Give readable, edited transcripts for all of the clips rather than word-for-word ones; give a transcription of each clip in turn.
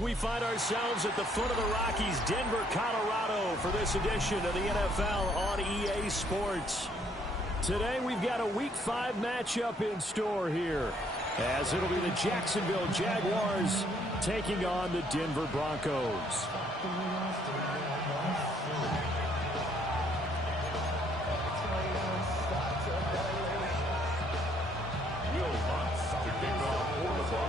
We find ourselves at the foot of the Rockies, Denver, Colorado, for this edition of the NFL on EA Sports. Today we've got a Week 5 matchup in store here, as it'll be the Jacksonville Jaguars taking on the Denver Broncos.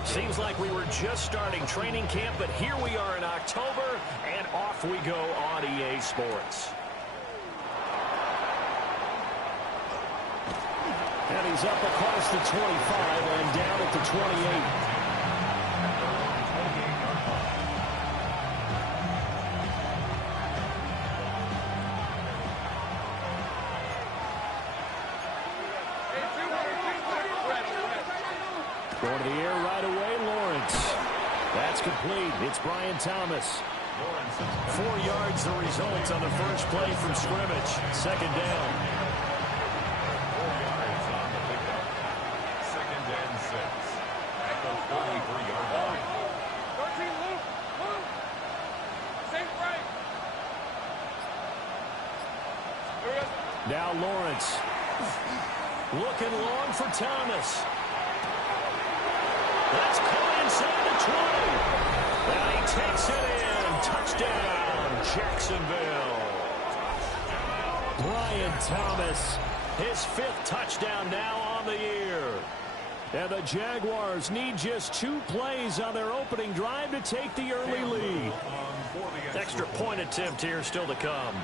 Seems like we were just starting training camp, but here we are in October, and off we go on EA Sports. And he's up across the 25 and down at the 28. Going to the air right away, Lawrence. That's complete. It's Brian Thomas. 4 yards the result on the first play from scrimmage. Second down. 2nd and 6 at the 43-yard line. 13, Luke. Safe right. Now Lawrence. Looking long for Thomas. That's caught inside the 20. And he takes it in. Touchdown, Jacksonville. Brian Thomas, his 5th touchdown now on the year. And the Jaguars need just 2 plays on their opening drive to take the early lead. Extra point attempt here still to come.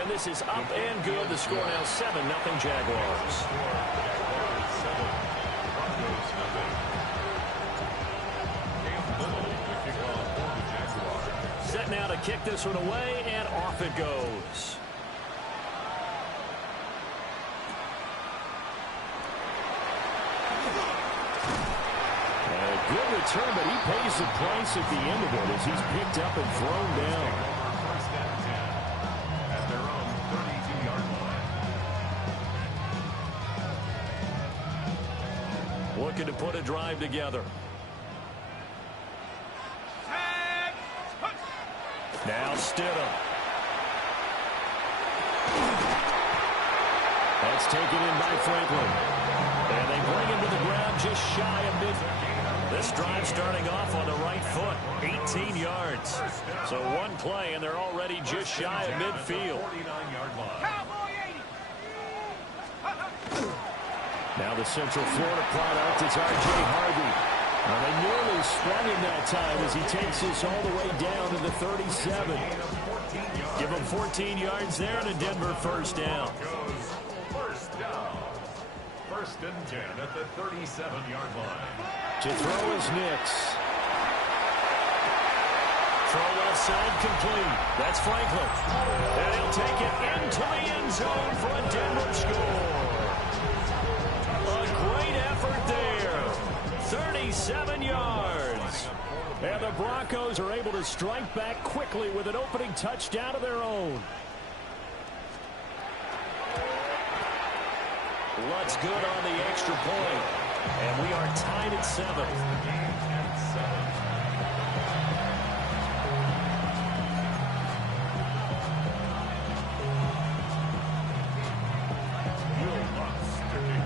And this is up and good. The score now 7-0 Jaguars. Set now to kick this one away, and off it goes. A good return, but he pays the price at the end of it as he's picked up and thrown down. First and 10 at their own 32-yard line. Looking to put a drive together. Now Stidham. That's taken in by Franklin. And they bring him to the ground just shy of midfield. This drive starting off on the right foot. 18 yards. So one play, and they're already just shy of midfield. 49-yard line. Now the Central Florida product is R.J. Harvey. Well, they nearly sprung him that time as he takes this all the way down to the 37. Give him 14 yards there and a Denver first down. First down. 1st and 10 at the 37-yard line. To throw is Nix. Throw left side complete. That's Franklin. And he'll take it into the end zone for a Denver score. A great effort there. 37 yards. And the Broncos are able to strike back quickly with an opening touchdown of their own. Lutt's good on the extra point. And we are tied at 7.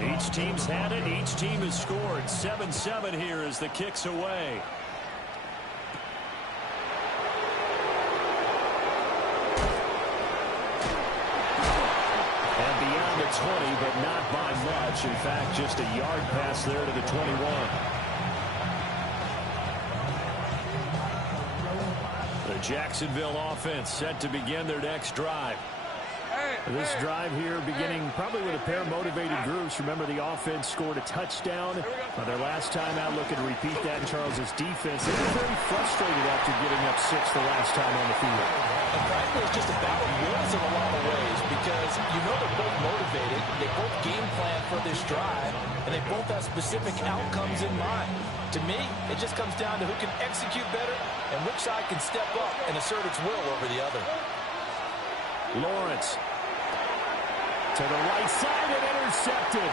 Each team's had it. Each team has scored. 7-7 here as the kick's away. And beyond the 20, but not by much. In fact, just a yard pass there to the 21. The Jacksonville offense set to begin their next drive. This drive here beginning probably with a pair of motivated groups. Remember, the offense scored a touchdown their last time out. Looking to repeat that in Charles's defense. They were very frustrated after getting up 6 the last time on the field. And frankly, it's just a battle of wills in a lot of ways because you know they're both motivated. They both game plan for this drive, and they both have specific outcomes in mind. To me, it just comes down to who can execute better and which side can step up and assert its will over the other. Lawrence to the right side and intercepted.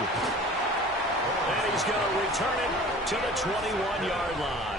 And he's going to return it to the 21-yard line.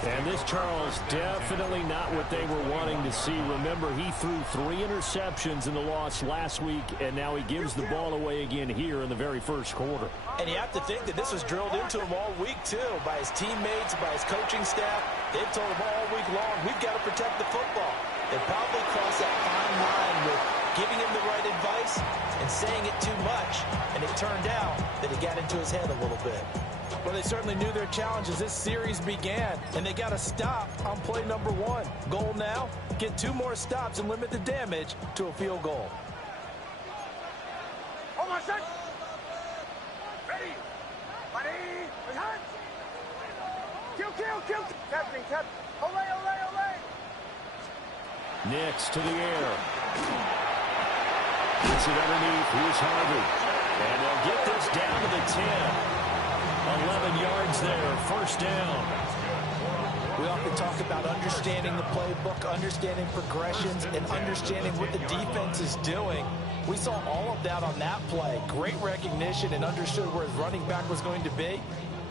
And this, Charles, definitely not what they were wanting to see. Remember, he threw 3 interceptions in the loss last week, and now he gives the ball away again here in the very first quarter. And you have to think that this was drilled into him all week, too, by his teammates, by his coaching staff. They've told him all week long, we've got to protect the football. They probably crossed that fine line with giving him the right advice and saying it too much, and it turned out that it got into his head a little bit. Well, they certainly knew their challenge as this series began, and they got to stop on play number 1. Goal now, get 2 more stops and limit the damage to a field goal. Hold on, set. Ready. Ready. Attack. Kill. Captain. Olay. Nix to the air. Gets it underneath. Here's Harvey. And they'll get this down to the 10. 11 yards there, first down. We often talk about understanding the playbook, understanding progressions, and understanding what the defense is doing. We saw all of that on that play. Great recognition and understood where his running back was going to be.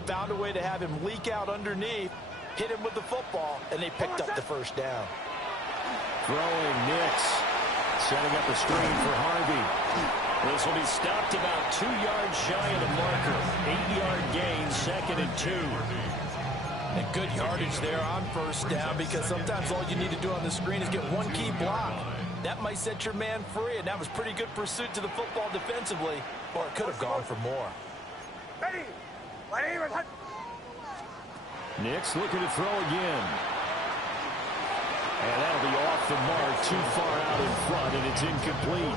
Found a way to have him leak out underneath, hit him with the football, and they picked up the first down. Throwing Nix, setting up a screen for Harvey. This will be stopped about 2 yards shy of the marker. 8-yard gain, 2nd and 2. And good yardage there on first down, because sometimes all you need to do on the screen is get 1 key block. That might set your man free, and that was pretty good pursuit to the football defensively, or it could have gone for more. Ready. Nix looking to throw again. And that'll be off the mark, too far out in front, and it's incomplete.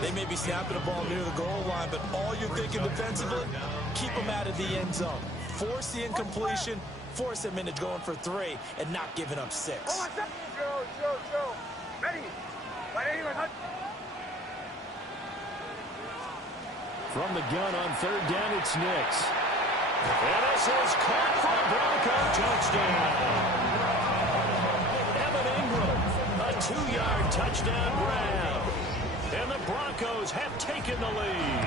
They may be snapping the ball near the goal line, but all you're thinking defensively, keep them out of the end zone. Force the incompletion, force them into going for 3, and not giving up 6. Joe. Ready. From the gun on 3rd down, it's Nix. And this is caught for a Bronco touchdown. Evan Ingram, a 2-yard touchdown grab. And the Broncos have taken the lead.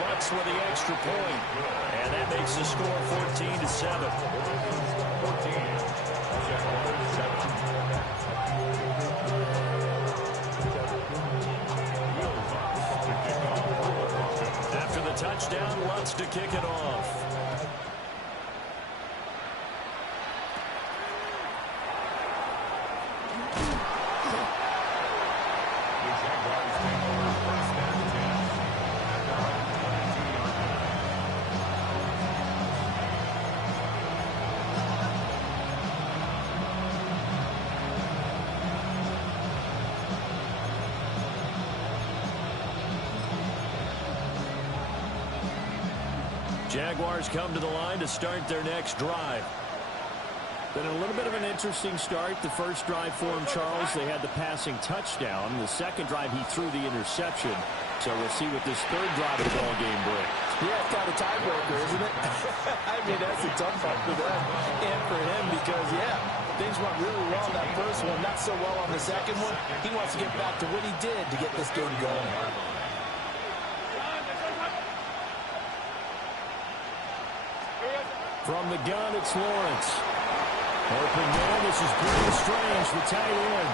Lutz with the extra point. And that makes the score 14-7. After the touchdown, Lutz to kick it off. Jaguars come to the line to start their next drive. Been a little bit of an interesting start. The first drive for him, Charles, they had the passing touchdown. The second drive, he threw the interception. So we'll see what this third drive of the ball game brings. Yeah, it's kind of a tiebreaker, isn't it? I mean, that's a tough part for them and for him because, things went really well in that first one, not so well on the second one. He wants to get back to what he did to get this game going. From the gun, it's Lawrence. Open man, this is pretty strange, the tight end.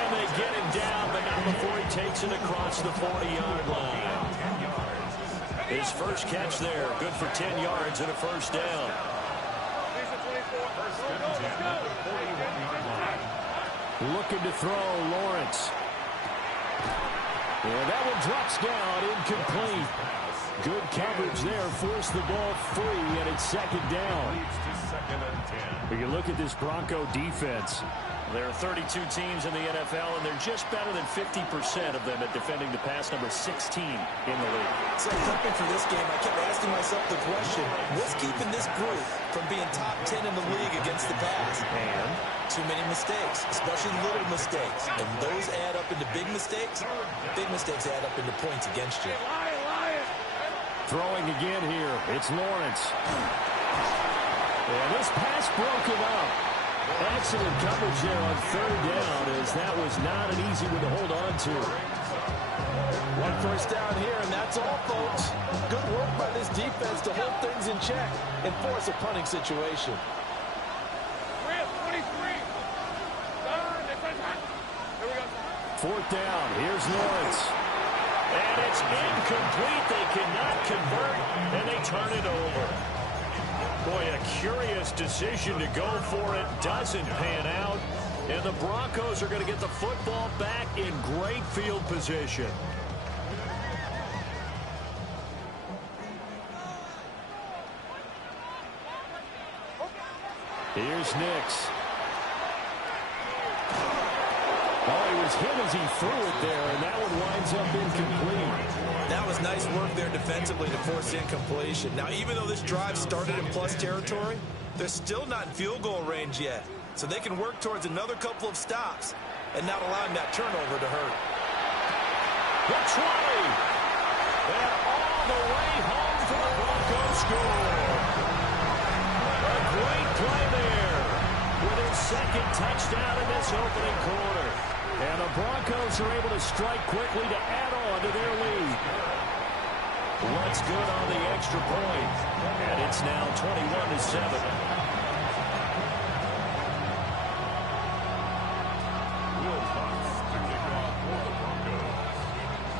And they get him down, but not before he takes it across the 40-yard line. His first catch there, good for 10 yards and a first down. Looking to throw, Lawrence. And that one drops down, incomplete. Good coverage there, forced the ball free, and it's 2nd down. When you look at this Bronco defense, there are 32 teams in the NFL, and they're just better than 50% of them at defending the pass, number 16 in the league. So prepping for this game, I kept asking myself the question, what's keeping this group from being top 10 in the league against the pass? And too many mistakes, especially little mistakes. And those add up into big mistakes. Big mistakes add up into points against you. Throwing again here, it's Lawrence. And this pass broken up. Excellent coverage there on 3rd down, as that was not an easy one to hold on to. One first down here, and that's all, folks. Good work by this defense to hold things in check and force a punting situation. 4th down. Here's Lawrence. And it's incomplete. They cannot convert, and they turn it over. Boy, a curious decision to go for it. Doesn't pan out. And the Broncos are going to get the football back in great field position. Here's Nix. Oh, he was hit as he threw it there, and that one winds up incomplete. That was nice work there defensively to force incompletion. Now, even though this drive started in plus territory, they're still not in field goal range yet. So they can work towards another couple of stops and not allowing that turnover to hurt. The 20. And all the way home for the Broncos score. A great play there with his second touchdown in this opening quarter. And the Broncos are able to strike quickly to add on to their lead. What's good on the extra point? And it's now 21-7.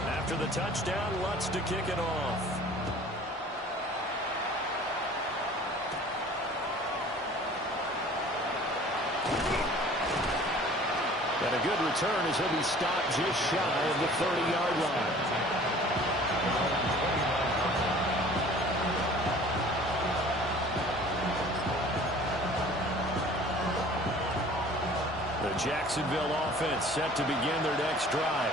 After the touchdown, Lutz to kick it off. And a good return as he'll be stopped just shy of the 30-yard line. The Jacksonville offense set to begin their next drive.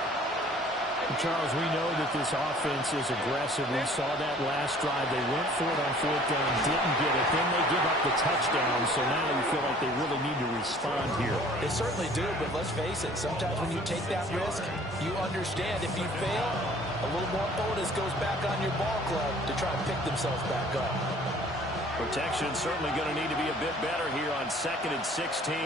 Charles, we know that this offense is aggressive. We saw that last drive. They went for it on 4th down, didn't get it. Then they give up the touchdown, so now you feel like they really need to respond here. They certainly do, but let's face it. Sometimes when you take that risk, you understand if you fail, a little more onus goes back on your ball club to try and pick themselves back up. Protection certainly going to need to be a bit better here on 2nd and 16.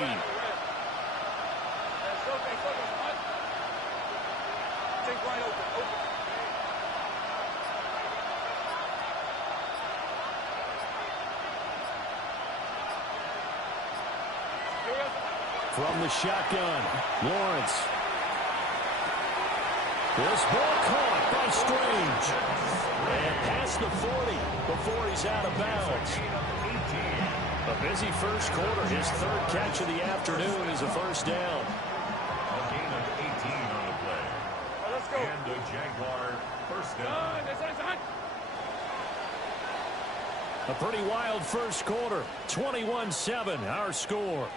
From the shotgun, Lawrence. This ball caught by Strange. And past the 40 before he's out of bounds. A busy first quarter. His 3rd catch of the afternoon is a first down. A gain of 18 on the play. Let's go. And the Jaguar first down. A pretty wild first quarter. 21-7, our score.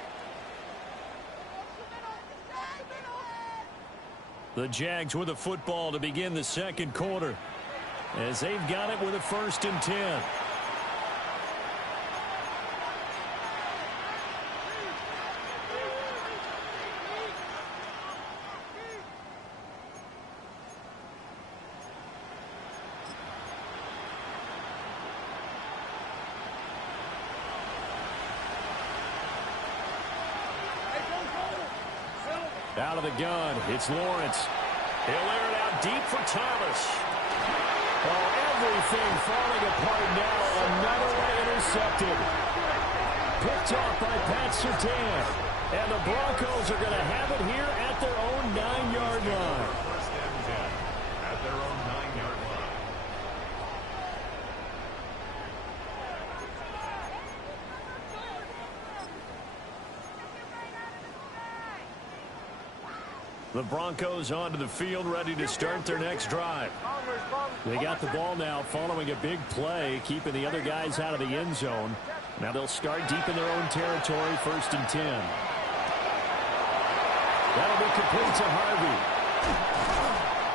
The Jags with the football to begin the second quarter as they've got it with a 1st and 10. Out of the gun, it's Lawrence. He'll air it out deep for Thomas. Oh, everything falling apart now. Another one intercepted. Picked off by Pat Surtain. And the Broncos are going to have it here at their own 9-yard line. 1st and 10 at their own 9-yard line. The Broncos onto the field, ready to start their next drive. They got the ball now following a big play, keeping the other guys out of the end zone. Now they'll start deep in their own territory, 1st and 10. That'll be complete to Harvey.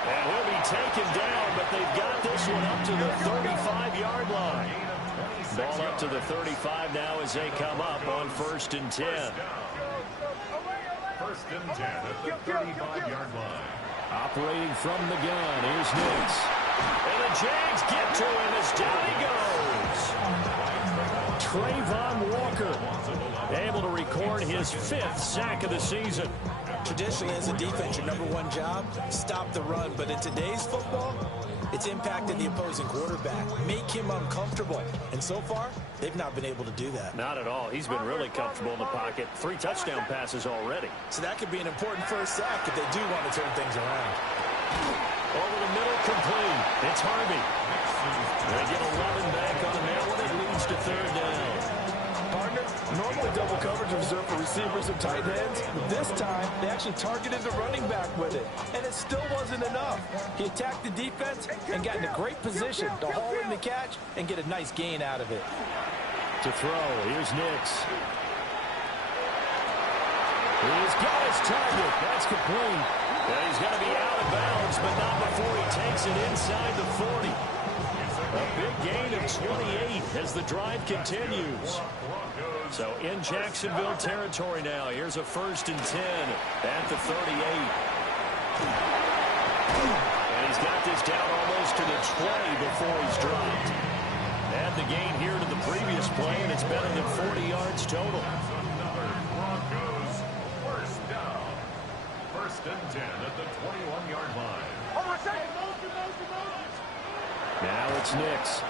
And he'll be taken down, but they've got this one up to the 35-yard line. Ball up to the 35 now as they come up on 1st and 10. 1st and 10 at the 35-yard line. Operating from the gun, here's Nix. And the Jags get to him as down he goes. Trayvon Walker, able to record his 5th sack of the season. Traditionally, as a defense, your number one job, stop the run. But in today's football, it's impacting the opposing quarterback. Make him uncomfortable. And so far, they've not been able to do that. Not at all. He's been really comfortable in the pocket. 3 touchdown passes already. So that could be an important first sack if they do want to turn things around. Over the middle, complete. It's Harvey. They get 11 back on the now, and it leads to 3rd down. Partner, normally double coverage is reserved for receivers and tight ends, but this time they actually targeted the running back with it, and it still wasn't enough. He attacked the defense and got in a great position to haul in the catch and get a nice gain out of it. To throw, here's Nix. He's got his target. That's complete. And he's going to be out of bounds, but not before he takes it inside the 40. A big gain of 28 as the drive continues. So in Jacksonville territory now. Here's a 1st and 10 at the 38. And he's got this down almost to the 20 before he's dropped. Add the gain here to the previous play, and it's better than 40 yards total. Broncos first down. 1st and 10 at the 21-yard line. Now it's Nix.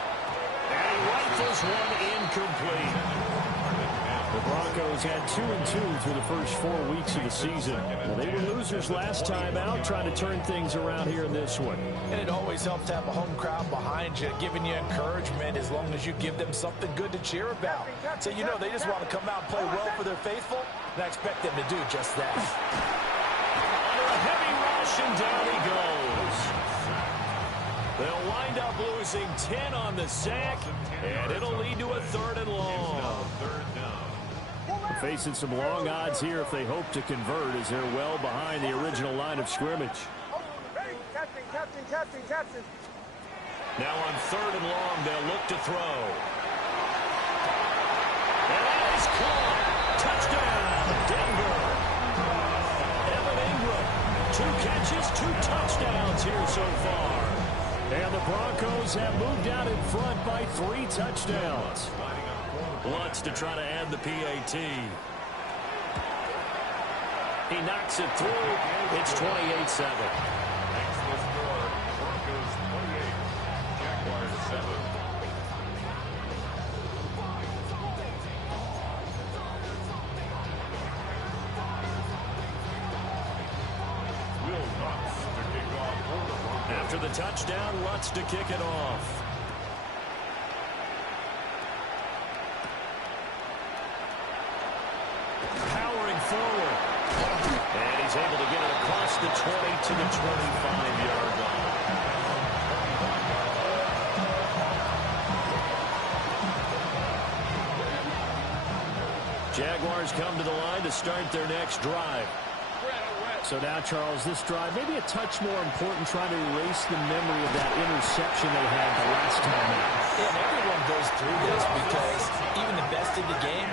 And he rifles one incomplete. The Broncos had 2-2 through the first 4 weeks of the season. Well, they were losers last time out, trying to turn things around here in this one. And it always helps to have a home crowd behind you, giving you encouragement as long as you give them something good to cheer about. So you know they just want to come out and play well for their faithful, and I expect them to do just that. Under a heavy rush, and down he goes. They'll wind up losing 10 on the sack, and it'll lead to a 3rd and long. Facing some long odds here if they hope to convert, as they're well behind the original line of scrimmage. Now on 3rd and long, they'll look to throw. And that is caught. Touchdown, Denver. Evan Ingram, 2 catches, 2 touchdowns here so far. And the Broncos have moved out in front by 3 touchdowns. Lutz to try to add the PAT. He knocks it through. It's 28-7. Next the score. Broncos 28. Jaguars 7. Will Lutz to kick off for the Broncos. After the touchdown, Lutz to kick it off. Powering forward. And he's able to get it across the 20 to the 25-yard line. Jaguars come to the line to start their next drive. So now, Charles, this drive maybe a touch more important, trying to erase the memory of that interception they had the last time out. And everyone goes through this because even the best in the game,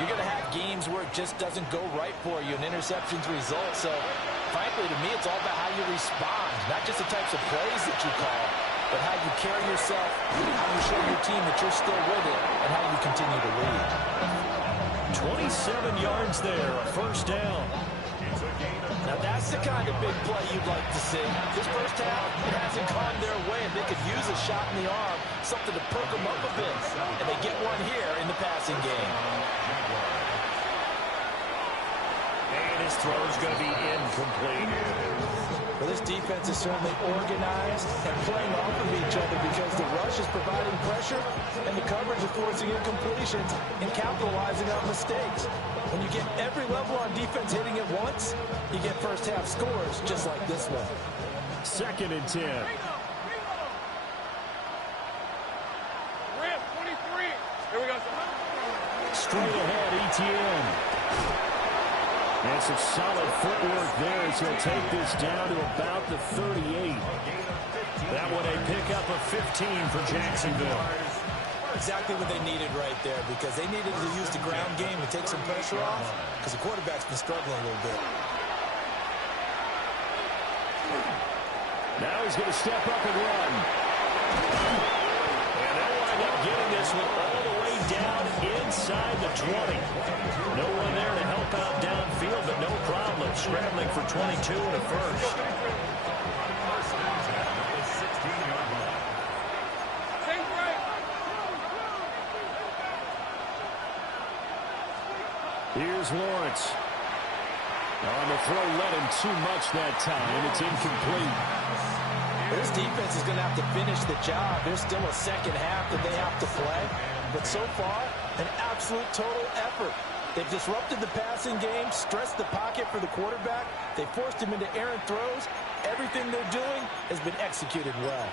you're going to have games where it just doesn't go right for you, and interceptions result. So, frankly, to me, it's all about how you respond, not just the types of plays that you call, but how you carry yourself, how you show your team that you're still with it, and how you continue to lead. 27 yards there, a 1st down. Now, that's the kind of big play you'd like to see. This first half, it hasn't gone their way, and they could use a shot in the arm, something to perk them up a bit. And they get one here in the passing game. And his throw's going to be incomplete. Well, this defense is certainly organized and playing off of each other because the rush is providing pressure and the coverage is forcing incompletions and capitalizing on mistakes. When you get every level on defense hitting it once, you get first half scores just like this one. 2nd and 10. Rip, 23. Here we go. Straight ahead, ETN. And some solid footwork there as he'll take this down to about the 38. That one a pickup of 15 for Jacksonville. Exactly what they needed right there because they needed to use the ground game to take some pressure off because the quarterback's been struggling a little bit. Now he's going to step up and run. And they'll wind up getting this one all the way down inside the 20. No one there to help out downfield, but no problem. Scrambling for 22 and a first. Here's Lawrence. On the throw, led him too much that time. It's incomplete. This defense is going to have to finish the job. There's still a second half that they have to play. But so far, an absolute total effort. They've disrupted the passing game, stressed the pocket for the quarterback. They forced him into errant throws. Everything they're doing has been executed well.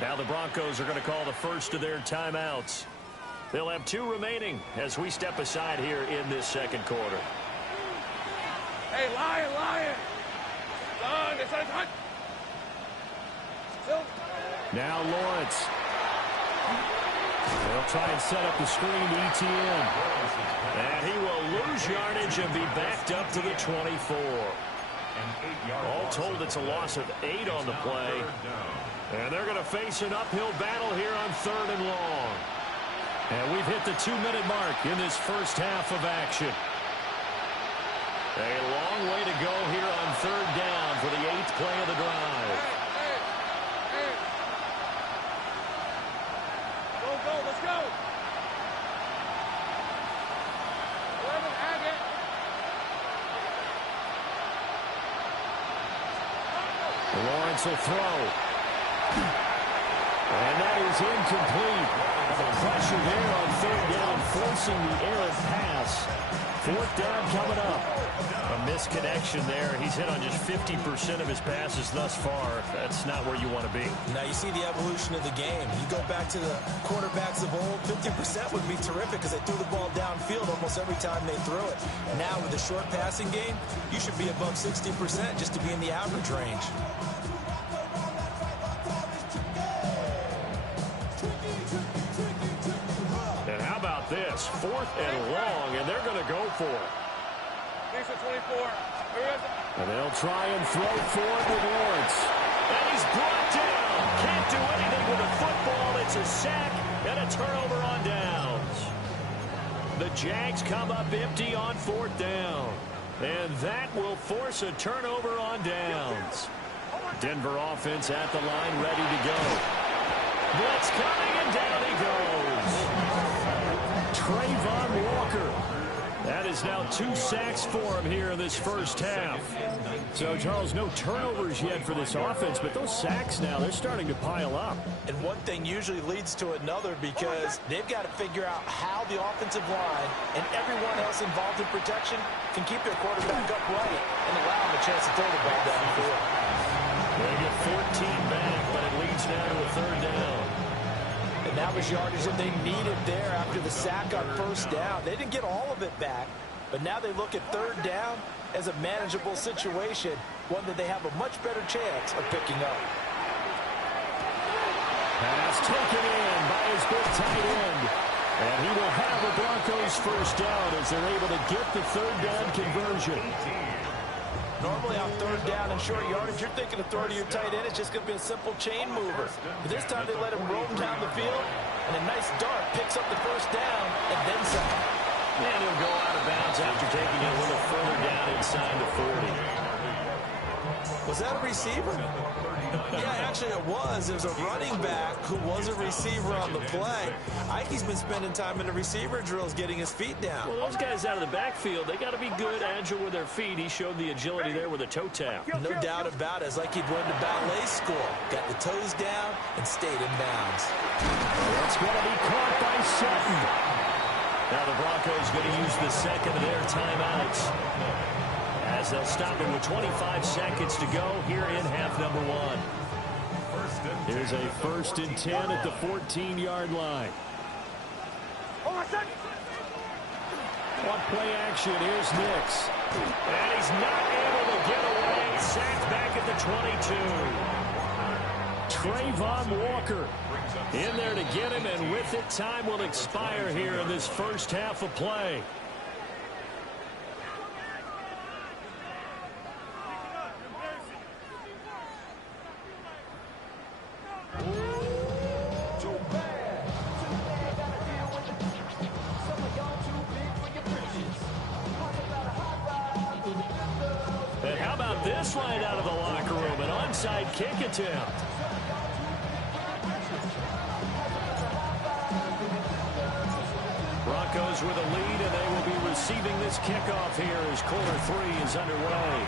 Now the Broncos are going to call the first of their timeouts. They'll have 2 remaining as we step aside here in this second quarter. Hey, Lion! It's a hunt! Now Lawrence. They'll try and set up the screen to ETN. And he will lose yardage and be backed up to the 24. All told, it's a loss of 8 on the play. And they're going to face an uphill battle here on 3rd and long. And we've hit the 2-minute mark in this first half of action. A long way to go here on 3rd down for the 8th play of the drive. Go, let's go. 11, Agate. Lawrence will throw. And that is incomplete. Pressure there on 3rd down, forcing the errant pass. 4th down coming up. A misconnection there. He's hit on just 50% of his passes thus far. That's not where you want to be. Now you see the evolution of the game. You go back to the quarterbacks of old, 50% would be terrific because they threw the ball downfield almost every time they threw it. Now with the short passing game, you should be above 60% just to be in the average range. And how about this? 4th and long, and they're going to go for it. 24. And they'll try and throw for it with Lawrence. And he's brought down. Can't do anything with a football. It's a sack and a turnover on downs. The Jags come up empty on 4th down. And that will force a turnover on downs. Denver offense at the line, ready to go. Blitz coming, and down he goes. Trayvon Walker. That is now 2 sacks for him here in this first half. So, Charles, no turnovers yet for this offense, but those sacks now, they're starting to pile up. And one thing usually leads to another because they've got to figure out how the offensive line and everyone else involved in protection can keep their quarterback upright and allow him a chance to throw the ball downfield. They get 14 back, but it leads now to a 3rd down. And that was yardage that they needed there after the sack on 1st down. They didn't get all of it back, but now they look at 3rd down as a manageable situation, one that they have a much better chance of picking up. Pass taken in by his big tight end. And he will have a Broncos first down as they're able to get the 3rd down conversion. Normally on 3rd down and short yardage, you're thinking of throwing to your tight end. It's just going to be a simple chain mover. But this time they let him roam down the field, and a nice dart picks up the first down and then some. And he'll go out of bounds after taking it a little further down inside the 40. Was that a receiver? Yeah, actually it was. It was a running back who was a receiver on the play. Ikey's been spending time in the receiver drills getting his feet down. Well, those guys out of the backfield, they got to be good, agile with their feet. He showed the agility there with a toe tap. No doubt about it. It's like he'd went to ballet school. Got the toes down and stayed in bounds. That's going to be caught by Sutton. Now the Broncos going to use the second of their timeouts as they'll stop it with 25 seconds to go here in half number 1. Here's a 1st and 10 at the 14-yard line. On play action, here's Nix. And he's not able to get away. Sacked back at the 22. Trayvon Walker in there to get him, and with it, time will expire here in this first half of play. line out of the locker room. An onside kick attempt. Broncos with a lead, and they will be receiving this kickoff here as quarter 3 is underway.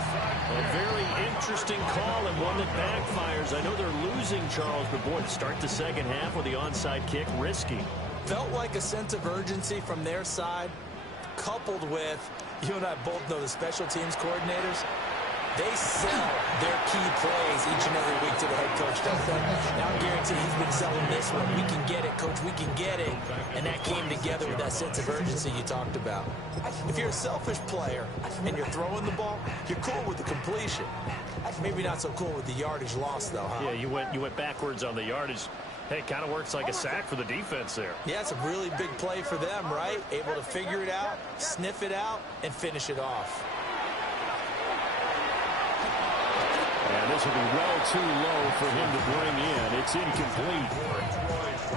A very interesting call and one that backfires. I know they're losing, Charles, but boy, to start the second half with the onside kick, risky. Felt like a sense of urgency from their side, coupled with, you and I both know the special teams coordinators, they sell their key plays each and every week to the head coach, don't they? Now I guarantee he's been selling this one. We can get it, coach, we can get it. And that came together with that sense of urgency you talked about. If you're a selfish player and you're throwing the ball, you're cool with the completion. Maybe not so cool with the yardage loss, though, huh? Yeah, you went backwards on the yardage. Hey, it kind of works like a sack for the defense there. Yeah, it's a really big play for them, right? Able to figure it out, sniff it out, and finish it off. And this will be well too low for him to bring in. It's incomplete.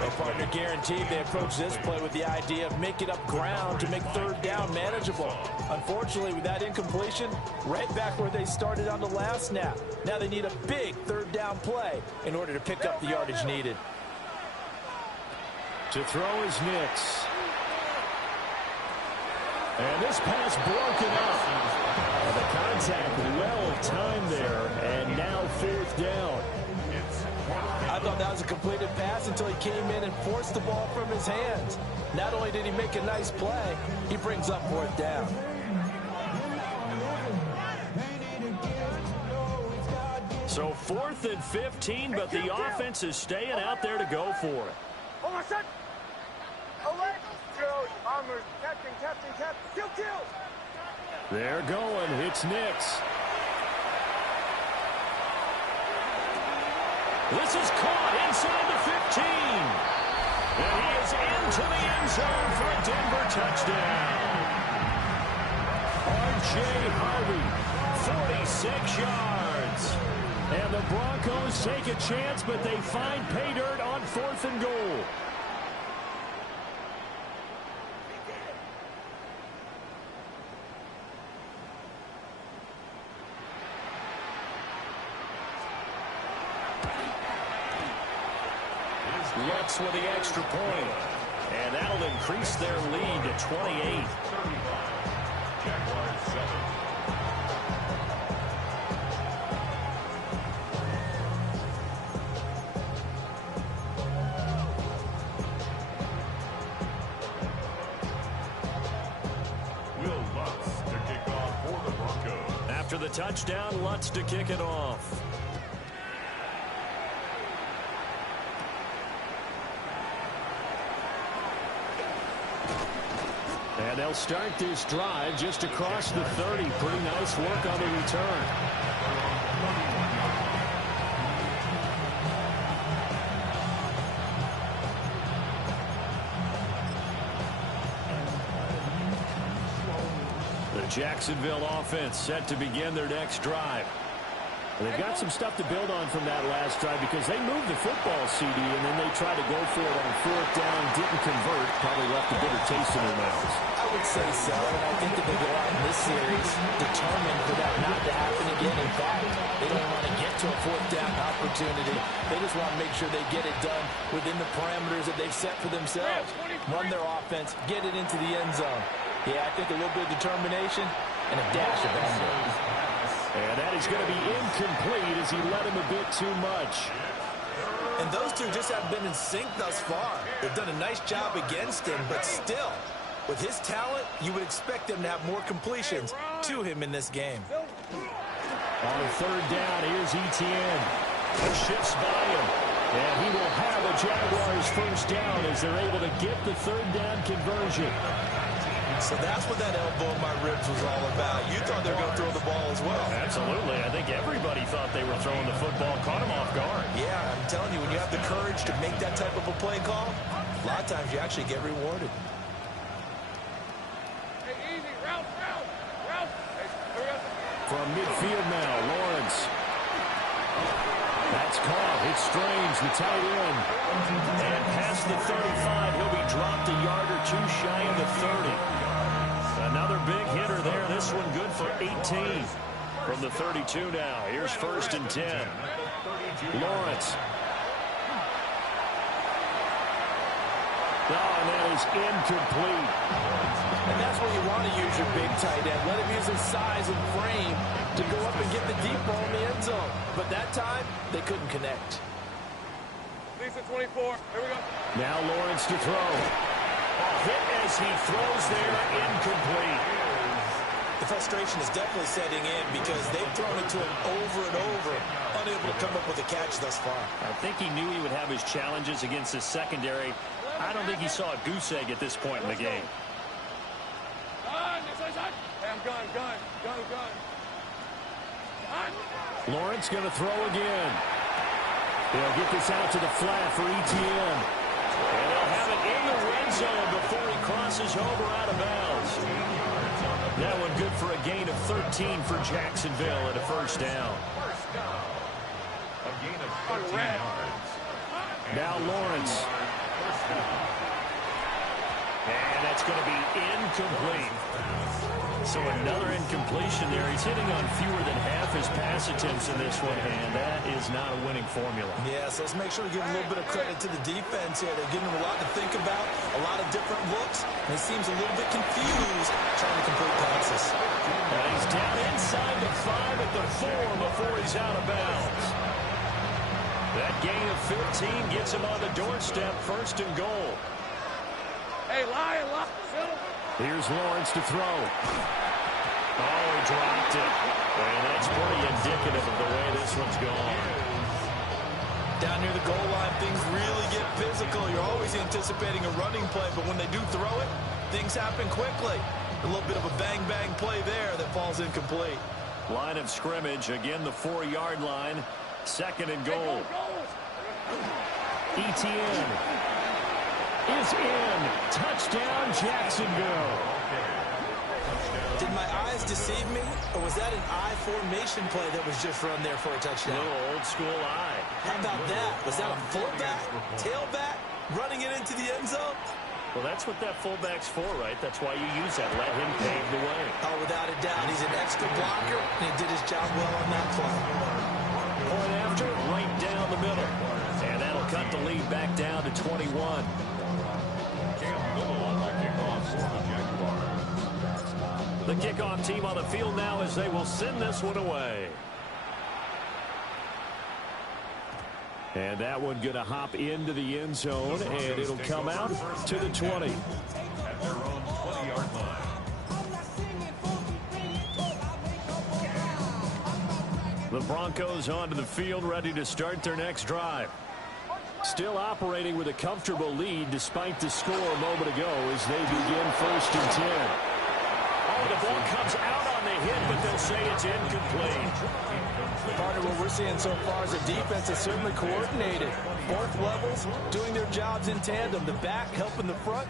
Their partner guaranteed they approach this play with the idea of making up ground to make third down manageable. Unfortunately, with that incompletion, right back where they started on the last snap. Now they need a big third down play in order to pick up the yardage needed. To throw is Nix. And this pass broken up. The contact well timed there, and now 4th down. I thought that was a completed pass until he came in and forced the ball from his hands. Not only did he make a nice play, he brings up 4th down. So 4th and 15, but the offense is staying out there to go for it. Hold on, set. Alert. Go. Armor. Captain. Kill. They're going. It's Nix. This is caught inside the 15. And he is into the end zone for a Denver touchdown. R.J. Harvey, 46 yards. And the Broncos take a chance, but they find pay dirt on 4th and goal. Lutz with the extra point. And that'll increase their lead to 28. Jaguars 7. Will Lutz to kick off for the Broncos. After the touchdown, Lutz to kick it off. And they'll start this drive just across the 30. Pretty nice work on the return. The Jacksonville offense set to begin their next drive. They've got some stuff to build on from that last drive because they moved the football, CD, and then they tried to go for it on 4th down, didn't convert, probably left a bitter taste in their mouths. I would say so, and I think that they go out in this series determined for that not to happen again. In fact, they don't want to get to a 4th down opportunity. They just want to make sure they get it done within the parameters that they've set for themselves. Run their offense, get it into the end zone. Yeah, I think a little bit of determination and a dash of anger. And that is going to be incomplete as he led him a bit too much. And those two just haven't been in sync thus far. They've done a nice job against him, but still, with his talent, you would expect them to have more completions to him in this game. On 3rd down, here's Etienne. Shifts by him. And he will have the Jaguars 1st down as they're able to get the 3rd down conversion. So that's what that elbow in my ribs was all about. You thought they were going to throw the ball as well. Absolutely. I think everybody thought they were throwing the football, caught him off guard. Yeah, I'm telling you, when you have the courage to make that type of a play call, a lot of times you actually get rewarded. Hey, easy. Route. Hey, hurry up. From midfield now, Lawrence. That's caught. It's Strange, the tight end. And past the 35, he'll be dropped a yard or two shy of the 30. Another big hitter there. This one good for 18. From the 32 now, here's 1st and 10. Lawrence. Oh, and that is incomplete. And that's where you want to use your big tight end. Let him use his size and frame to go up and get the deep ball in the end zone. But that time, they couldn't connect. Lisa 24. Here we go. Now Lawrence to throw. Hit as he throws there, incomplete. The frustration is definitely setting in because they've thrown it to him over and over, unable to come up with a catch thus far. I think he knew he would have his challenges against his secondary. I don't think he saw a goose egg at this point in the game. Hey, I'm gun. Lawrence going to throw again. They'll get this out to the flat for ETN. And they'll have it in the red zone before he crosses over out of bounds. That one good for a gain of 13 for Jacksonville at a 1st down. A gain of 13 yards. Now Lawrence. And that's going to be incomplete. So another incompletion there. He's hitting on fewer than half his pass attempts in this one, and that is not a winning formula. Yeah, so let's make sure we give a little bit of credit to the defense here. They're giving him a lot to think about, a lot of different looks, and he seems a little bit confused trying to complete passes. And he's down inside the 5 at the 4 before he's out of bounds. That gain of 15 gets him on the doorstep, 1st and goal. Hey, Lion. Here's Lawrence to throw. Oh, he dropped it. And that's pretty indicative of the way this one's gone. Down near the goal line, things really get physical. You're always anticipating a running play, but when they do throw it, things happen quickly. A little bit of a bang-bang play there that falls incomplete. Line of scrimmage, again the 4-yard line. 2nd and goal. ETN is in. Touchdown, Jacksonville. Did my eyes deceive me, or was that an I formation play that was just run there for a touchdown? Little old school eye. How about that? Was that a fullback, tailback, running it into the end zone? Well, that's what that fullback's for, right? That's why you use that. Let him pave the way. Oh, without a doubt. He's an extra blocker, and he did his job well on that play. Point after, right down the middle. And that'll cut the lead back down to 21. The kickoff team on the field now as they will send this one away. And that one going to hop into the end zone, and it'll come out to the 20. At their own 20-yard line. The Broncos onto the field, ready to start their next drive. Still operating with a comfortable lead despite the score a moment ago as they begin 1st and 10. Oh, the ball comes out on the hit, but they'll say it's incomplete. Part of what we're seeing so far is the defense is certainly coordinated. Both levels doing their jobs in tandem. The back helping the front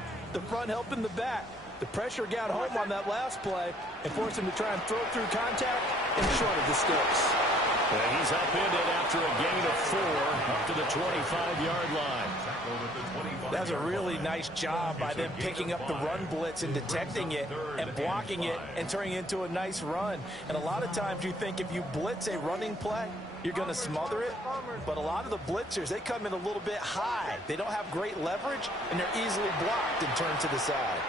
helping the back. The pressure got home on that last play and forced him to try and throw through contact and short of the sticks. And he's upended after a gain of 4 up to the 25-yard line. That's a really nice job by them picking up the run blitz and detecting it and blocking it and turning it into a nice run. And a lot of times you think if you blitz a running play, you're going to smother it. But a lot of the blitzers, they come in a little bit high. They don't have great leverage, and they're easily blocked and turned to the side.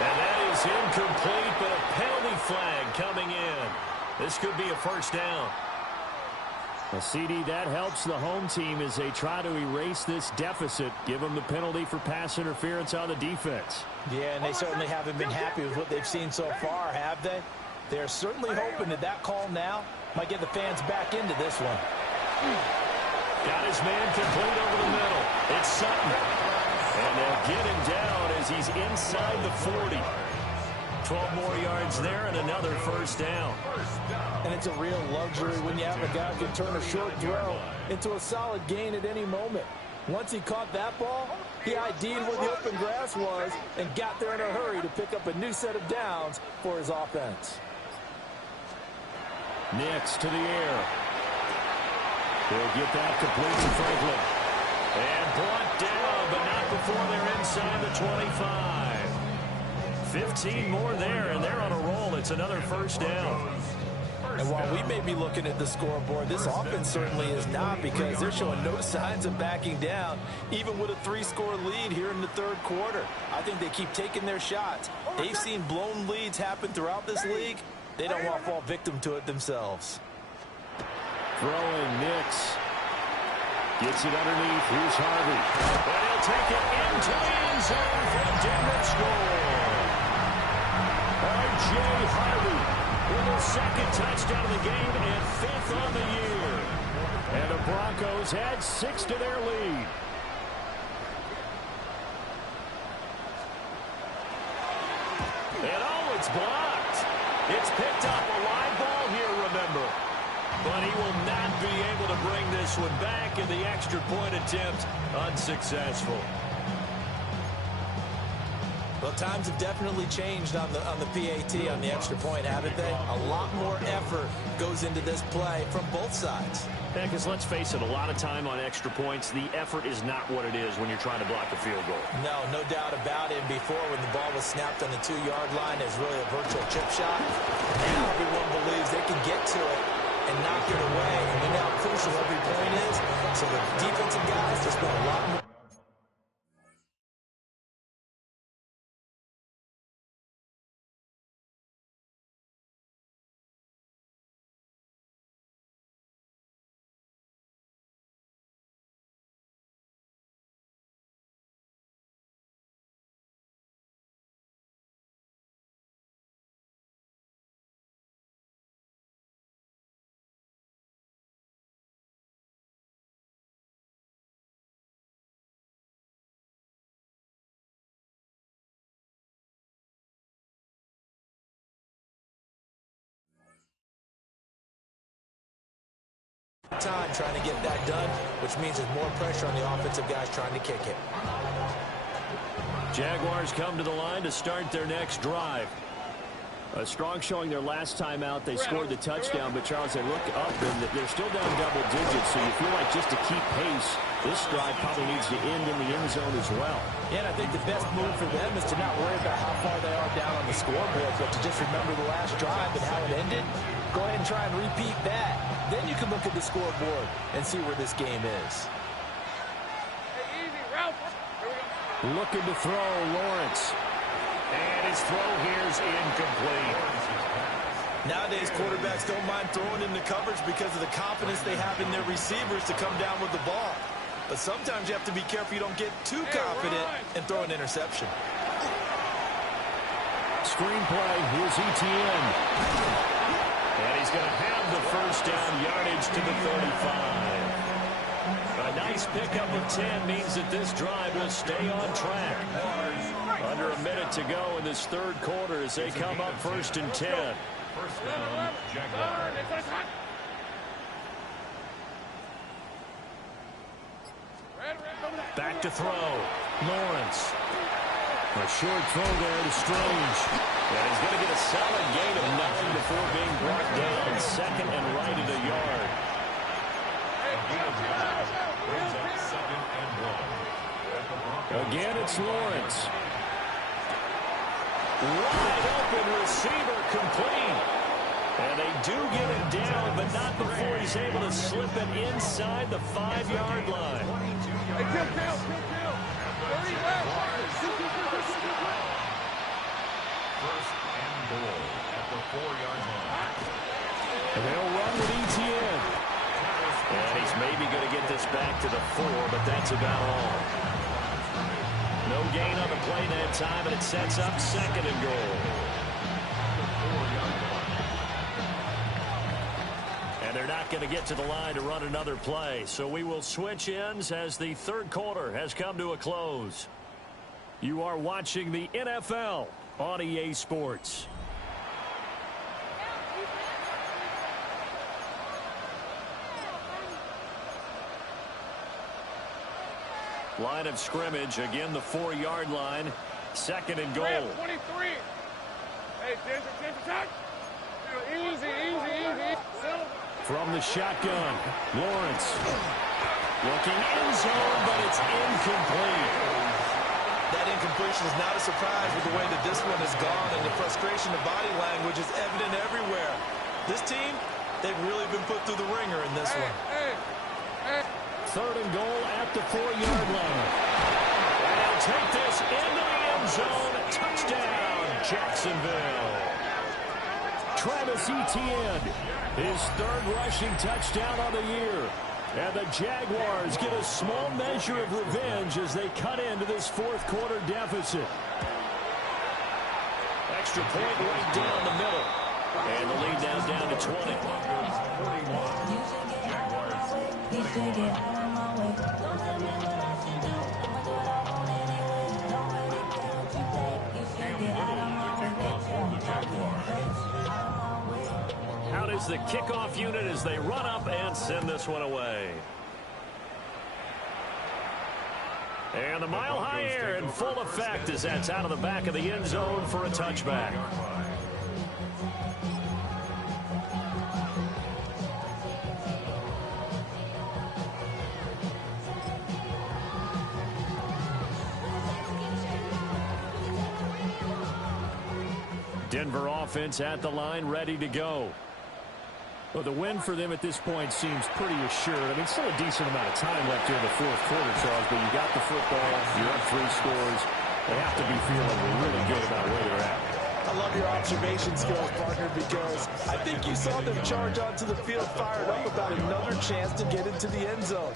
And that is incomplete, but a penalty flag coming in. This could be a 1st down. A CD, that helps the home team as they try to erase this deficit. Give them the penalty for pass interference on the defense. Yeah, and they certainly haven't been happy with what they've seen so far, have they? They're certainly hoping that that call now might get the fans back into this one. Got his man complete over the middle. It's Sutton. And they'll get him down as he's inside the 40. 12 more yards there and another 1st down. And it's a real luxury when you have a guy who can turn a short throw into a solid gain at any moment. Once he caught that ball, he ID'd where the open grass was and got there in a hurry to pick up a new set of downs for his offense. Next to the air. He'll get that complete to Franklin. And brought down, but not before they're inside the 25. 15 more there, and they're on a roll. It's another first down. And while we may be looking at the scoreboard, this offense certainly is not, because they're showing no signs of backing down, even with a 3-score lead here in the third quarter. I think they keep taking their shots. They've seen blown leads happen throughout this league. They don't want to fall victim to it themselves. Throwing Nix. Gets it underneath. Here's Harvey. But he'll take it into the end zone for a Denver score. R.J. Harvey with his second touchdown of the game and 5th on the year. And the Broncos add 6 to their lead. And it's blocked. It's picked up, a live ball here, remember. But he will not be able to bring this one back, and the extra point attempt unsuccessful. Well, times have definitely changed on the PAT, on the extra point, haven't they? A lot more effort goes into this play from both sides. Yeah, because let's face it, a lot of time on extra points, the effort is not what it is when you're trying to block a field goal. No doubt about it. Before, when the ball was snapped on the 2-yard line, there's really a virtual chip shot. Now everyone believes they can get to it and knock it away. And we know how crucial every point is. So the defensive guys just spend a lot more time trying to get that done, which means there's more pressure on the offensive guys trying to kick it. Jaguars come to the line to start their next drive. A strong showing their last time out. They scored the touchdown, but Charles, they look up and they're still down double digits, so you feel like just to keep pace, this drive probably needs to end in the end zone as well. Yeah, and I think the best move for them is to not worry about how far they are down on the scoreboard, but to just remember the last drive and how it ended. Go ahead and try and repeat that. Then you can look at the scoreboard and see where this game is. Looking to throw, Lawrence. And his throw here is incomplete. Nowadays, quarterbacks don't mind throwing into coverage because of the confidence they have in their receivers to come down with the ball. But sometimes you have to be careful you don't get too confident and throw an interception. Screenplay, here's Etienne. And he's going to have the first down, yardage to the 35. A nice pickup of 10 means that this drive will stay on track. Under a minute to go in this third quarter as they come up 1st and 10. First down, Jaguars. Back to throw. Lawrence. A short throw there to Strange. And he's going to get a solid gain of 9 before being brought down. 2nd and right at a yard. Again, it's Lawrence. Wide open receiver complete. And they do get him down, but not before he's able to slip it inside the 5-yard line. First and goal at the 4-yard line. And they'll run with Etienne. And he's maybe going to get this back to the 4, but that's about all. No gain on the play that time, and it sets up 2nd and goal. And they're not going to get to the line to run another play, so we will switch ends as the third quarter has come to a close. You are watching the NFL on EA Sports. Line of scrimmage, again the 4-yard line, 2nd and goal. 23. Hey, attention. Easy. From the shotgun, Lawrence. Looking end zone, but it's incomplete. That incompletion is not a surprise with the way that this one has gone, and the frustration of body language is evident everywhere. This team, they've really been put through the ringer in this one. Third and goal at the 4-yard line. And he'll take this into the end zone. Touchdown, Jacksonville. Travis Etienne, his third rushing touchdown of the year. And the Jaguars get a small measure of revenge as they cut into this fourth quarter deficit. Extra point right down the middle. And the lead now down to 20. Out is the kickoff unit as they run up and send this one away. And the mile-high air in full effect as that's out of the back of the end zone for a touchback. Denver offense at the line, ready to go. Well, the win for them at this point seems pretty assured. I mean, still a decent amount of time left here in the fourth quarter, Charles, but you got the football, you're up 3 scores. They have to be feeling really good about where they're at. I love your observation skills, partner, because I think you saw them charge onto the field fired up about another chance to get into the end zone.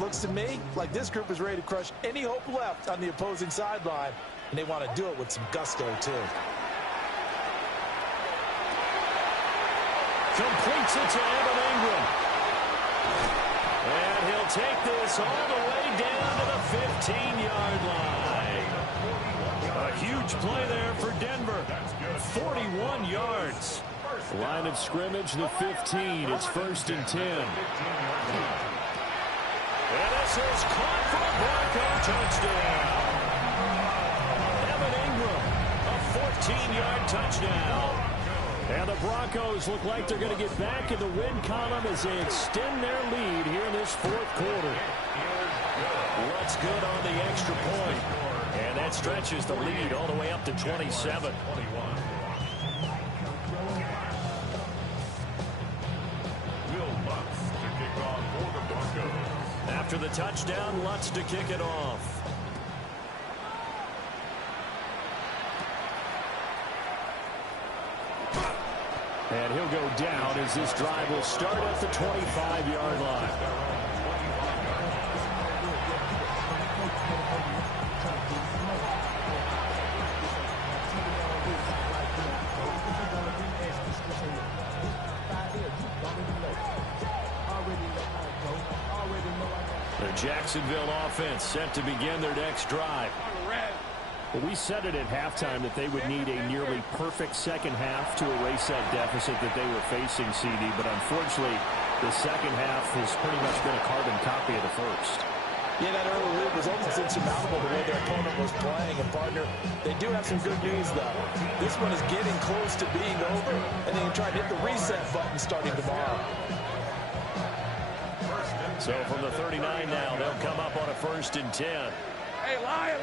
Looks to me like this group is ready to crush any hope left on the opposing sideline, and they want to do it with some gusto, too. Completes it to Evan Ingram. And he'll take this all the way down to the 15-yard line. A huge play there for Denver. 41 yards. Line of scrimmage, the 15. It's 1st and 10. And this is caught for a Bronco touchdown. Evan Ingram, a 14-yard touchdown. And the Broncos look like they're going to get back in the win column as they extend their lead here in this fourth quarter. What's good on the extra point. And that stretches the lead all the way up to 27. After the touchdown, Lutz to kick it off. And he'll go down as this drive will start at the 25-yard line. The Jacksonville offense set to begin their next drive. Well, we said it at halftime that they would need a nearly perfect second half to erase that deficit that they were facing, CD. But unfortunately, the second half has pretty much been a carbon copy of the first. Yeah, that early lead was almost insurmountable the way their opponent was playing. And, partner, they do have some good news, though. This one is getting close to being over, and they can try to hit the reset button starting tomorrow. So from the 39 now, they'll come up on a 1st and 10. Hey, Lion.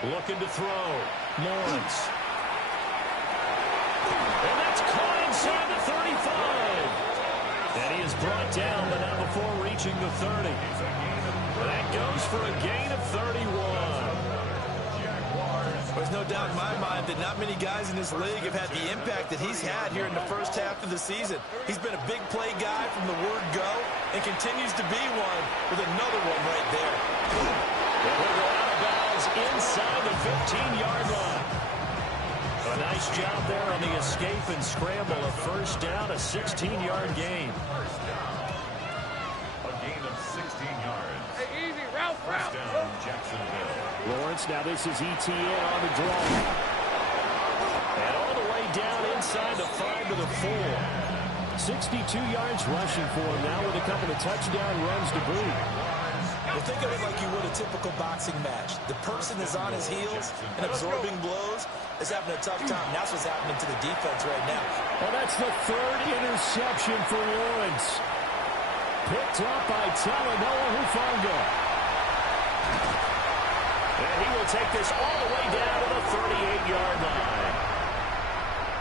Looking to throw. Lawrence. And that's caught inside the 35. And he is brought down, but not before reaching the 30. That goes for a gain of 31. There's no doubt in my mind that not many guys in this league have had the impact that he's had here in the first half of the season. He's been a big play guy from the word go and continues to be one with another one right there. It will go out of bounds inside the 15-yard line. A nice job there on the escape and scramble. A 1st down, a 16-yard gain. A gain of 16 yards. Hey, easy, route. Down, Jacksonville. Lawrence, now this is Etienne on the draw. And all the way down inside the 5 to the 4. 62 yards rushing for him now with a couple of touchdown runs to boot. Well, think of it like you would a typical boxing match. The person is on his heels and absorbing blows is having a tough time. That's what's happening to the defense right now. Well, that's the 3rd interception for Lawrence. Picked up by Talanoa Hufanga. And he will take this all the way down to the 38-yard line.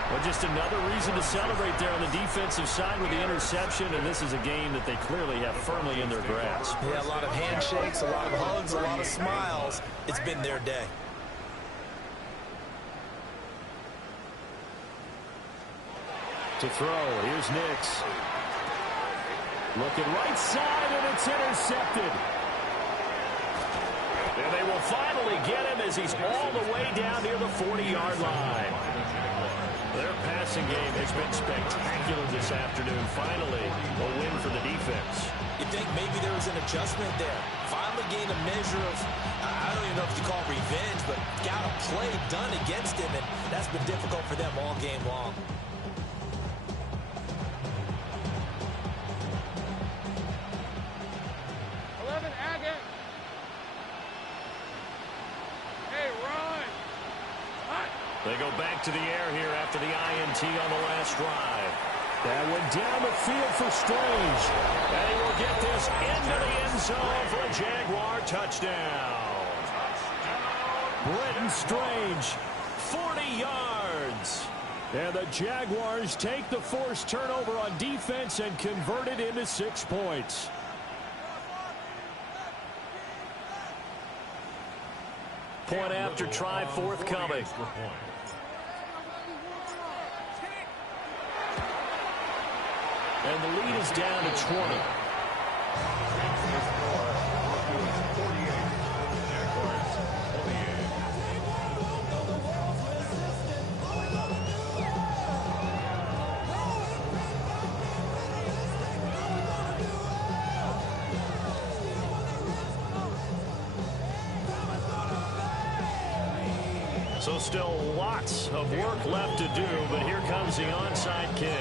Well, just another reason to celebrate there on the defensive side with the interception, and this is a game that they clearly have firmly in their grasp. Yeah, a lot of handshakes, a lot of hugs, a lot of smiles. It's been their day. To throw, here's Nix. Looking right side, and it's intercepted. And they will finally get him as he's all the way down near the 40-yard line. Their passing game has been spectacular this afternoon. Finally, a win for the defense. You think maybe there was an adjustment there. Finally gained a measure of, I don't even know if you call it revenge, but got a play done against him, and that's been difficult for them all game long. They go back to the air here after the INT on the last drive. That went down the field for Strange. And he will get this into the end zone for a Jaguar touchdown. Brenton Strange, 40 yards. And the Jaguars take the forced turnover on defense and convert it into 6 points. Point after try forthcoming. And the lead is down to 20. So still lots of work left to do, but here comes the onside kick.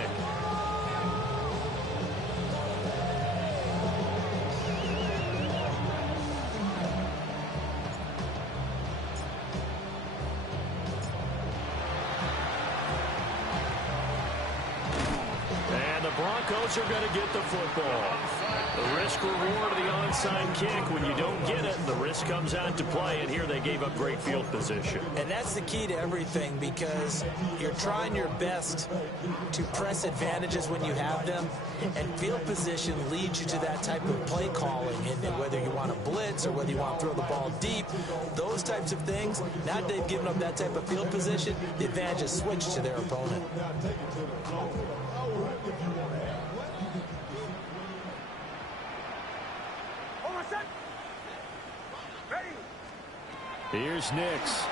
And the Broncos are going to get the football. The risk reward of the onside kick. When you don't get it, the risk comes out to play, and here they gave up great field position. And that's the key to everything, because you're trying your best to press advantages when you have them, and field position leads you to that type of play calling. And whether you want to blitz or whether you want to throw the ball deep, those types of things, now that they've given up that type of field position, the advantage is switched to their opponent. Here's Nix.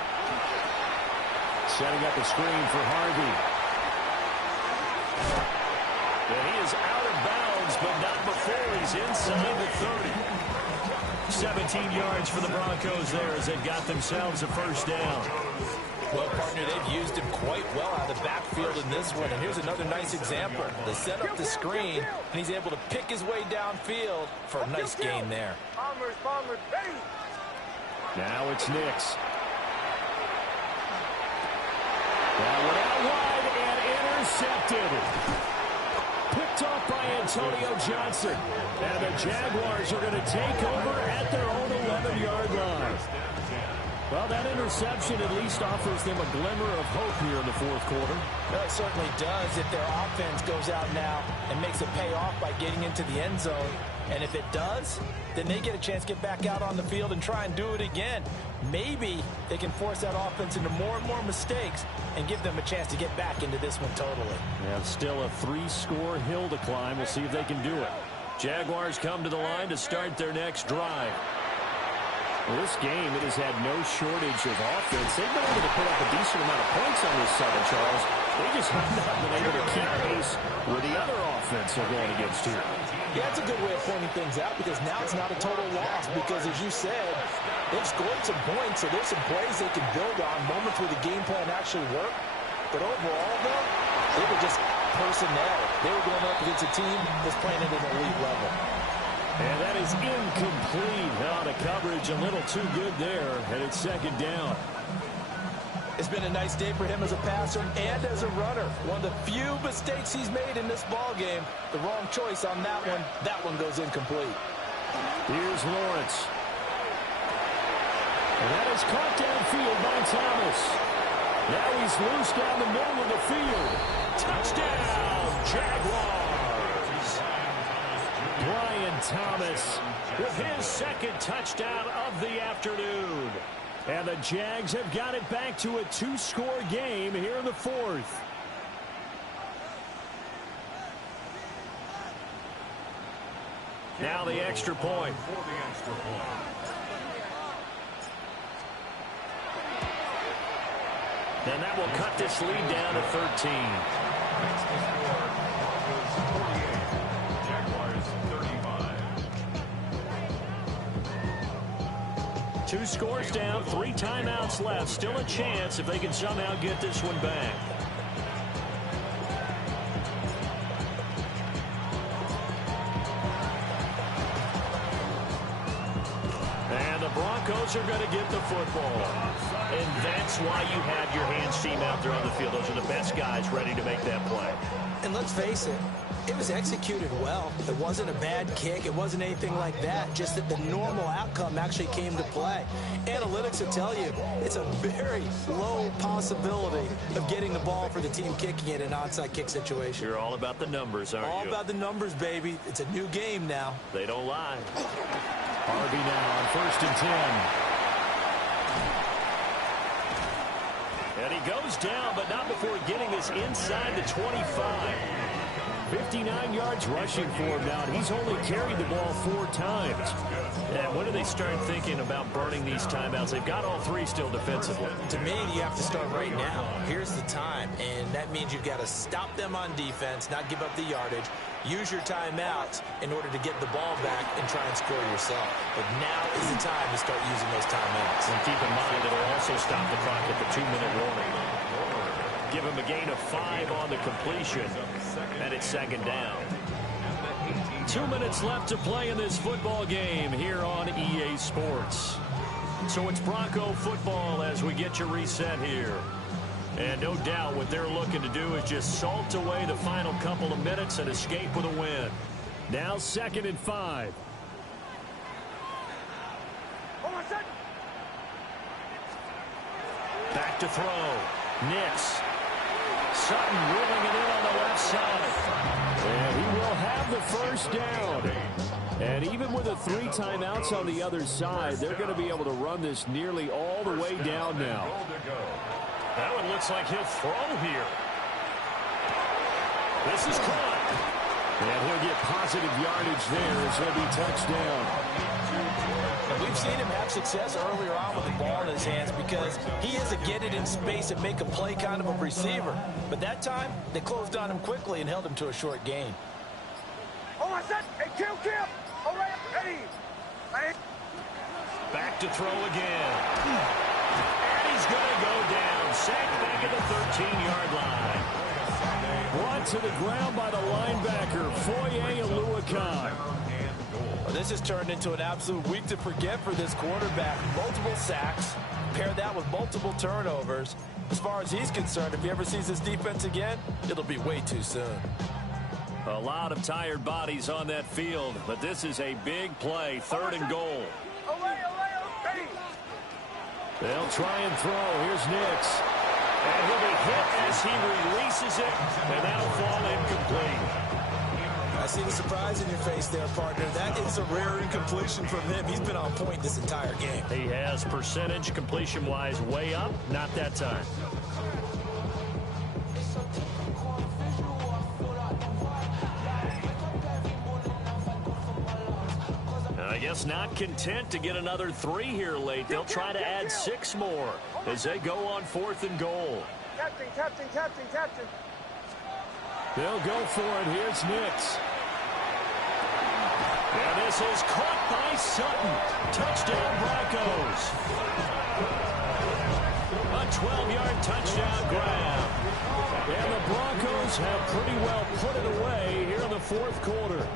Setting up a screen for Harvey. And he is out of bounds, but not before he's inside the 30. 17 yards for the Broncos there as they've got themselves a first down. Well, partner, they've used him quite well out of the backfield in this one. And here's another nice example. They set up the screen, and he's able to pick his way downfield for a nice gain there. Now it's Nix. That one out wide and intercepted. Picked off by Antonio Johnson. And the Jaguars are going to take over at their own 11-yard line. Well, that interception at least offers them a glimmer of hope here in the fourth quarter. Well, it certainly does if their offense goes out now and makes it pay off by getting into the end zone. And if it does, then they get a chance to get back out on the field and try and do it again. Maybe they can force that offense into more and more mistakes and give them a chance to get back into this one totally. Yeah, still a 3-score hill to climb. We'll see if they can do it. Jaguars come to the line to start their next drive. Well, this game, it has had no shortage of offense. They've been able to put up a decent amount of points on this side, Charles. They just have not been able to keep pace with the other offense they're going against here. Yeah, that's a good way of pointing things out, because now it's not a total loss, because as you said, they've scored some points, so there's some plays they can build on, moments where the game plan actually worked. But overall, though, they were just personnel. They were going up against a team that's playing at an elite level. And that is incomplete. Out of coverage, a little too good there, and it's second down. It's been a nice day for him as a passer and as a runner. One of the few mistakes he's made in this ball game. The wrong choice on that one. That one goes incomplete. Here's Lawrence. And that is caught downfield by Thomas. Now he's loose down the middle of the field. Touchdown, Jaguars. Brian Thomas with his second touchdown of the afternoon. And the Jags have got it back to a 2-score game here in the fourth. Now the extra point. And that will cut this lead down to 13. Jaguars 35. 2 scores down, 3 timeouts left. Still a chance if they can somehow get this one back. And the Broncos are going to get the football. And that's why you have your hands team out there on the field. Those are the best guys ready to make that play. And let's face it, it was executed well. It wasn't a bad kick. It wasn't anything like that. Just that the normal outcome actually came to play. Analytics will tell you it's a very low possibility of getting the ball for the team kicking it in an onside kick situation. You're all about the numbers, aren't you? All about the numbers, baby. It's a new game now. They don't lie. Harvey now on 1st and 10. And he goes down, but not before getting this inside the 25. 59 yards rushing for him now, and he's only carried the ball 4 times. And when do they start thinking about burning these timeouts? They've got all 3 still defensively. To me, you have to start right now. Here's the time, and that means you've got to stop them on defense, not give up the yardage, use your timeouts in order to get the ball back and try and score yourself. But now is the time to start using those timeouts. And keep in mind, it'll also stop the clock at the 2-minute warning. Give him a gain of 5 on the completion, and it's 2nd down. 2 minutes left to play in this football game here on EA Sports. So it's Bronco football as we get you reset here. And no doubt what they're looking to do is just salt away the final couple of minutes and escape with a win. Now 2nd and 5. Back to throw. Nix. Sutton reeling it in on the left side. And he will have the 1st down. And even with the 3 timeouts on the other side, they're going to be able to run this nearly all the way down now. That one looks like he'll throw here. This is caught. And he'll get positive yardage there as he'll be touchdown. We've seen him have success earlier on with the ball in his hands because he is a get it in space and make a play kind of a receiver. But that time, they closed on him quickly and held him to a short gain. Back to throw again. And he's going to go down. Sacked back at the 13-yard line. Brought to the ground by the linebacker, Foye Aluakon. Well, this has turned into an absolute week to forget for this quarterback. Multiple sacks. Pair that with multiple turnovers. As far as he's concerned, if he ever sees this defense again, it'll be way too soon. A lot of tired bodies on that field, but this is a big play, 3rd and goal. They'll try and throw. Here's Nix. And he'll be hit as he releases it, and that'll fall incomplete. I see the surprise in your face there, partner. That is a rare incompletion from him. He's been on point this entire game. He has percentage completion-wise way up, not that time. I guess not content to get another 3 here late. They'll try to add 6 more as they go on 4th and goal. Captain. They'll go for it. Here's Nix. And this is caught by Sutton. Touchdown, Broncos. A 12-yard touchdown grab. And the Broncos have pretty well put it away here in the 4th quarter.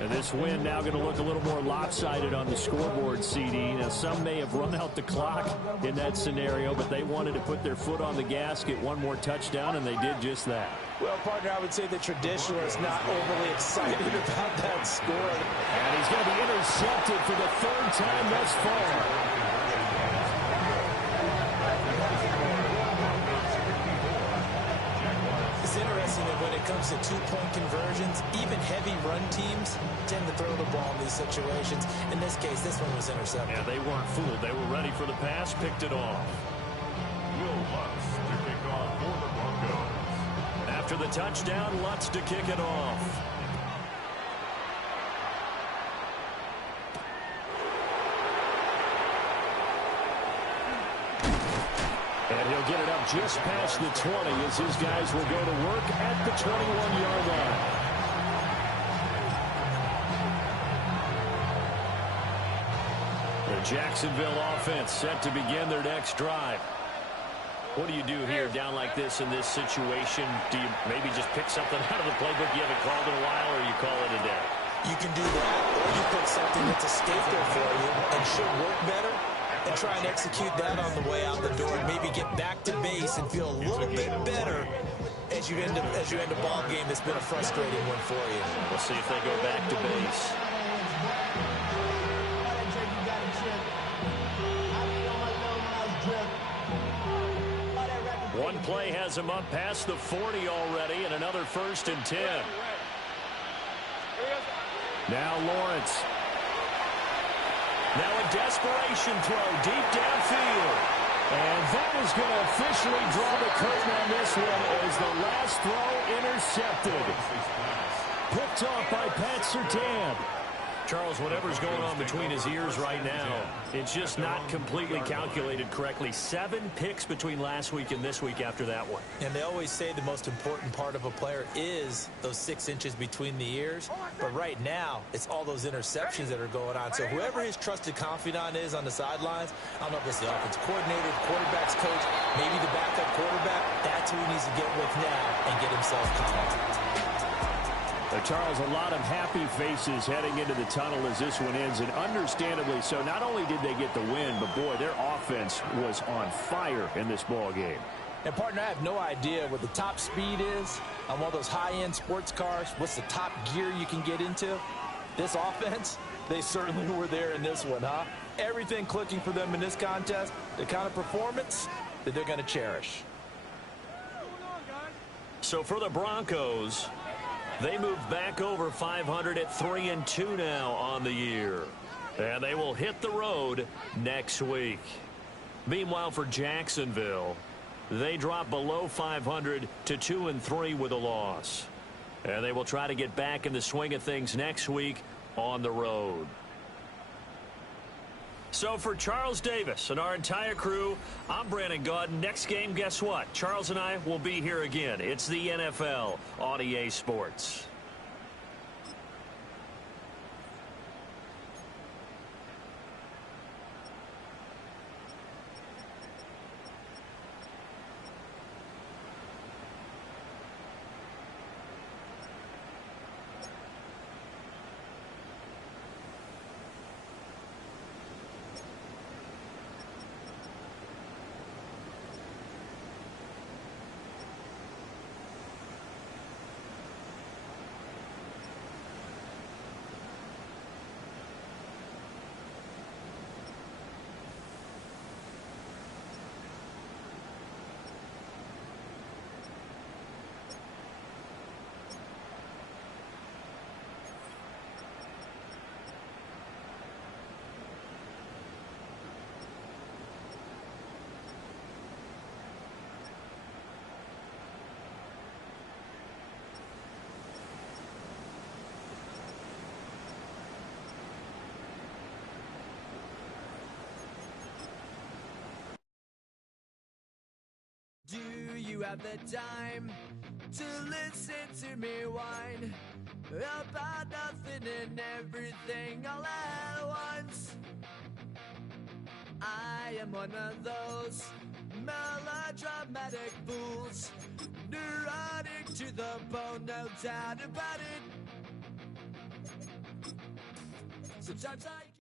And this win now going to look a little more lopsided on the scoreboard, CD. Now, some may have run out the clock in that scenario, but they wanted to put their foot on the gas, get 1 more touchdown, and they did just that. Well, partner, I would say the traditionalists not overly excited about that score. And he's going to be intercepted for the 3rd time thus far. when it comes to two-point conversions, even heavy run teams tend to throw the ball in these situations. In this case, this one was intercepted. Yeah, they weren't fooled. They were ready for the pass, picked it off. Will Lutz to kick off for the Broncos. After the touchdown, Lutz to kick it off. And he'll get it up just past the 20 as his guys will go to work at the 21-yard line. The Jacksonville offense set to begin their next drive. What do you do here down like this in this situation? Do you maybe just pick something out of the playbook you haven't called in a while, or you call it a day? You can do that, or you pick something that's a staple for you and should work better, and try and execute that on the way out the door and maybe get back to base and feel a little bit better as you end a ball game that's been a frustrating one for you. We'll see if they go back to base. One play has him up past the 40 already, and another 1st and 10. Now Lawrence. Now a desperation throw deep downfield. And that is going to officially draw the curtain on this one as the last throw intercepted. Picked off by Pat Surtain. Charles, whatever's going on between his ears right now, it's just not completely calculated correctly. 7 picks between last week and this week after that one. And they always say the most important part of a player is those 6 inches between the ears. But right now, it's all those interceptions that are going on. So whoever his trusted confidant is on the sidelines, I don't know if it's the offensive coordinator, the quarterback's coach, maybe the backup quarterback, that's who he needs to get with now and get himself calm. Charles, a lot of happy faces heading into the tunnel as this one ends, and understandably so. Not only did they get the win, but, boy, their offense was on fire in this ball game. And, partner, I have no idea what the top speed is on one of those high-end sports cars. What's the top gear you can get into? This offense, they certainly were there in this one, huh? Everything clicking for them in this contest, the kind of performance that they're going to cherish. So for the Broncos, they move back over 500 at 3-2 now on the year. And they will hit the road next week. Meanwhile, for Jacksonville, they drop below 500 to 2-3 with a loss. And they will try to get back in the swing of things next week on the road. So for Charles Davis and our entire crew, I'm Brandon Gaudin. Next game, guess what? Charles and I will be here again. It's the NFL on EA Sports. Do you have the time to listen to me whine about nothing and everything all at once? I am one of those melodramatic fools, neurotic to the bone, no doubt about it. Sometimes I